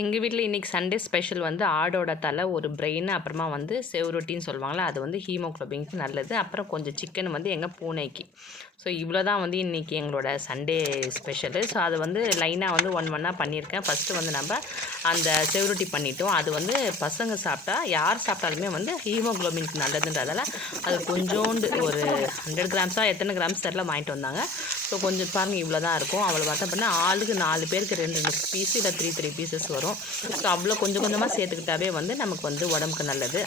எங்கள் வீட்டில் இன்றைக்கி சண்டே ஸ்பெஷல் வந்து ஆடோட தலை, ஒரு பிரெயின், அப்புறமா வந்து செவரொட்டின்னு சொல்லுவாங்களே, அது வந்து ஹீமோக்ளோபின்க்கு நல்லது. அப்புறம் கொஞ்சம் சிக்கன் வந்து எங்கள் பூனைக்கு. ஸோ இவ்வளோ தான் வந்து இன்றைக்கி எங்களோட சண்டே ஸ்பெஷலு. ஸோ அது வந்து லைனாக வந்து ஒன்றா பண்ணியிருக்கேன். ஃபஸ்ட்டு வந்து நம்ம அந்த செவரொட்டி பண்ணிட்டோம். அது வந்து பசங்க சாப்பிட்டா, யார் சாப்பிட்டாலுமே வந்து ஹீமோக்ளோபின்க்கு நல்லதுன்றதால அது கொஞ்சோண்டு ஒரு 100 கிராம்ஸாக எத்தனை கிராம்ஸ் தெரில வாங்கிட்டு வந்தாங்க. ஸோ கொஞ்சம் பாருங்கள் இவ்வளோ தான் இருக்கும். அவ்வளோ பார்த்தா பண்ணால் ஆளுக்கு 4 பேருக்கு 2 2 பீஸு இல்லை 3 பீசஸ் வரும். ஸோ அவ்வளோ கொஞ்சம் கொஞ்சமாக சேர்த்துக்கிட்டாவே வந்து நமக்கு வந்து உடம்புக்கு நல்லது.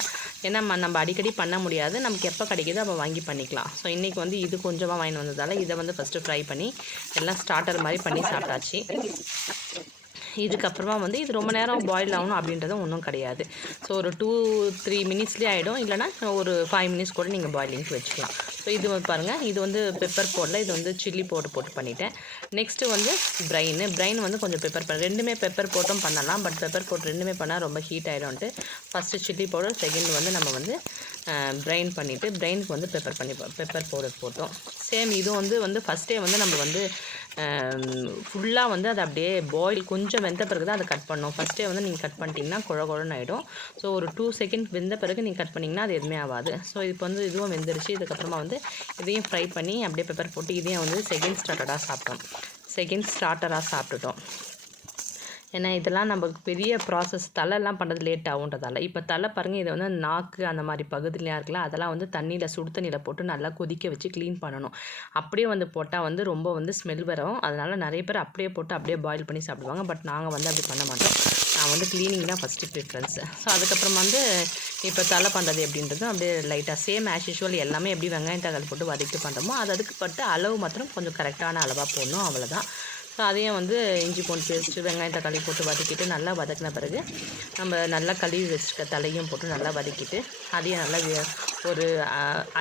ஏன்னா நம்ம அடிக்கடி பண்ண முடியாது. நமக்கு எப்போ கிடைக்குதோ அப்போ வாங்கி பண்ணிக்கலாம். ஸோ இன்றைக்கி வந்து இது கொஞ்சமாக வாங்கிட்டு வந்ததால் இதை வந்து ஃபஸ்ட்டு ஃப்ரை பண்ணி எல்லாம் ஸ்டார்டர் மாதிரி பண்ணி சாப்பிட்டாச்சு. இதுக்கப்புறமா வந்து இது ரொம்ப நேரம் பாயில் ஆகணும் அப்படின்றதும் ஒன்றும் கிடையாது. ஸோ ஒரு 2-3 மினிட்ஸ்லேயே ஆகிடும். இல்லைனா ஒரு 5 மினிட்ஸ் கூட நீங்கள் பாயிலிங்க்கு வச்சுக்கலாம். ஸோ இது வந்து பாருங்கள், இது வந்து பெப்பர் போடல, இது வந்து சில்லி பவுடர் போட்டு பண்ணிட்டேன். நெக்ஸ்ட்டு வந்து பிரெயின் வந்து கொஞ்சம் ரெண்டுமே பெப்பர் போட்டும் பண்ணலாம். பட் பெப்பர் போட்டு ரெண்டுமே பண்ணால் ரொம்ப ஹீட் ஆகிடும்ன்ட்டு ஃபஸ்ட்டு சில்லி பவுடர், செகண்ட் வந்து நம்ம வந்து பிரெயின் பண்ணிவிட்டு பிரெயினுக்கு வந்து பெப்பர் பவுடர் போட்டோம். சேம் இதுவும் வந்து ஃபஸ்ட்டே வந்து நம்ம வந்து ஃபுல்லாக வந்து அதை அப்படியே பாயில் கொஞ்சம் வெந்த பிறகு தான் அதை கட் பண்ணணும். ஃபஸ்ட்டே வந்து நீங்கள் கட் பண்ணிட்டீங்கன்னா குழன்னு ஆகிடும். ஸோ ஒரு 2 செகண்ட் வெந்த பிறகு நீங்கள் கட் பண்ணிங்கன்னா அது எதுவுமே ஆகாது. ஸோ இப்போ வந்து இதுவும் வெந்துருச்சு. இதுக்கப்புறமா வந்து இதையும் ஃப்ரை பண்ணி அப்படியே பெப்பர் போட்டு இதையும் வந்து செகண்ட் ஸ்டார்டராக சாப்பிட்டுட்டோம். ஏன்னா இதெல்லாம் நமக்கு பெரிய ப்ராசஸ், தலைலாம் பண்ணுறது லேட் ஆகுன்றதால. இப்போ தலை பாருங்கள், இதை வந்து நாக்கு அந்த மாதிரி பகுதியிலாம் இருக்கலாம், அதெல்லாம் வந்து சுடு தண்ணியில் போட்டு நல்லா கொதிக்க வச்சு க்ளீன் பண்ணணும். அப்படியே வந்து போட்டால் வந்து ரொம்ப வந்து ஸ்மெல் வரும். அதனால் நிறைய பேர் அப்படியே போட்டு அப்படியே பாயில் பண்ணி சாப்பிடுவாங்க. பட் நாங்கள் வந்து அப்படி பண்ண மாட்டோம். நான் வந்து க்ளீனிங் தான் ஃபஸ்ட்டு ப்ரிஃபரன்ஸு. ஸோ அதுக்கப்புறம் வந்து இப்போ தலை பண்ணுறது எப்படின்றதும் அப்படியே லைட்டாக சேம் ஆஸ் யூஷுவல் எல்லாமே எப்படி வெங்காயம் தக்காளி போட்டு வதக்கிட்டு பண்ணுறோமோ அதுக்கு பட்டு அளவு மாத்திரம் கொஞ்சம் கரெக்டான அளவாக போடணும், அவ்வளோதான். ஸோ அதையும் வந்து இஞ்சி பூண்டு பேஸ்ட்டு, வெங்காயம் தக்காளி போட்டு வதக்கிட்டு நல்லா வதக்கின பிறகு நம்ம நல்லா கழுவி வச்சுருக்க தலையும் போட்டு நல்லா வதக்கிட்டு அதையும் நல்லா ஒரு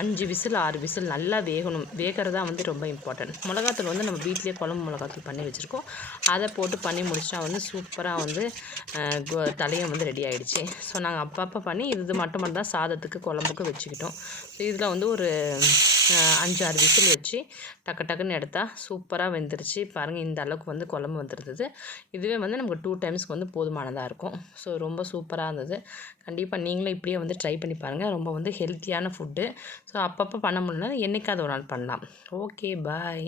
5 விசில் 6 விசில் நல்லா வேகணும். வேகிறது தான் வந்து ரொம்ப இம்பார்ட்டன்ட். மிளகாத்தூள் வந்து நம்ம வீட்டிலேயே குழம்பு மிளகாத்தூள் பண்ணி வச்சுருக்கோம். அதை போட்டு பண்ணி முடிச்சா வந்து சூப்பராக வந்து தலையும் வந்து ரெடி ஆகிடுச்சு. ஸோ நாங்கள் அப்பப்போ பண்ணி இது மட்டும் தான் சாதத்துக்கு குழம்புக்கு வச்சுக்கிட்டோம். ஸோ இதில் வந்து ஒரு 5-6 விசில் வச்சு டக்குன்னு எடுத்தால் சூப்பராக வெந்துருச்சு. பாருங்கள் இந்த அளவுக்கு வந்து குழம்பு வந்துருந்தது. இதுவே வந்து நமக்கு 2 டைம்ஸ்க்கு வந்து போதுமானதாக இருக்கும். ஸோ ரொம்ப சூப்பராக இருந்தது. கண்டிப்பாக நீங்களும் இப்படியே வந்து ட்ரை பண்ணி பாருங்கள். ரொம்ப வந்து ஹெல்த்தியான ஃபுட்டு. ஸோ அப்பப்போ பண்ண முடியலனா என்றைக்காவது ஒரு நாள் பண்ணலாம். ஓகே, பாய்.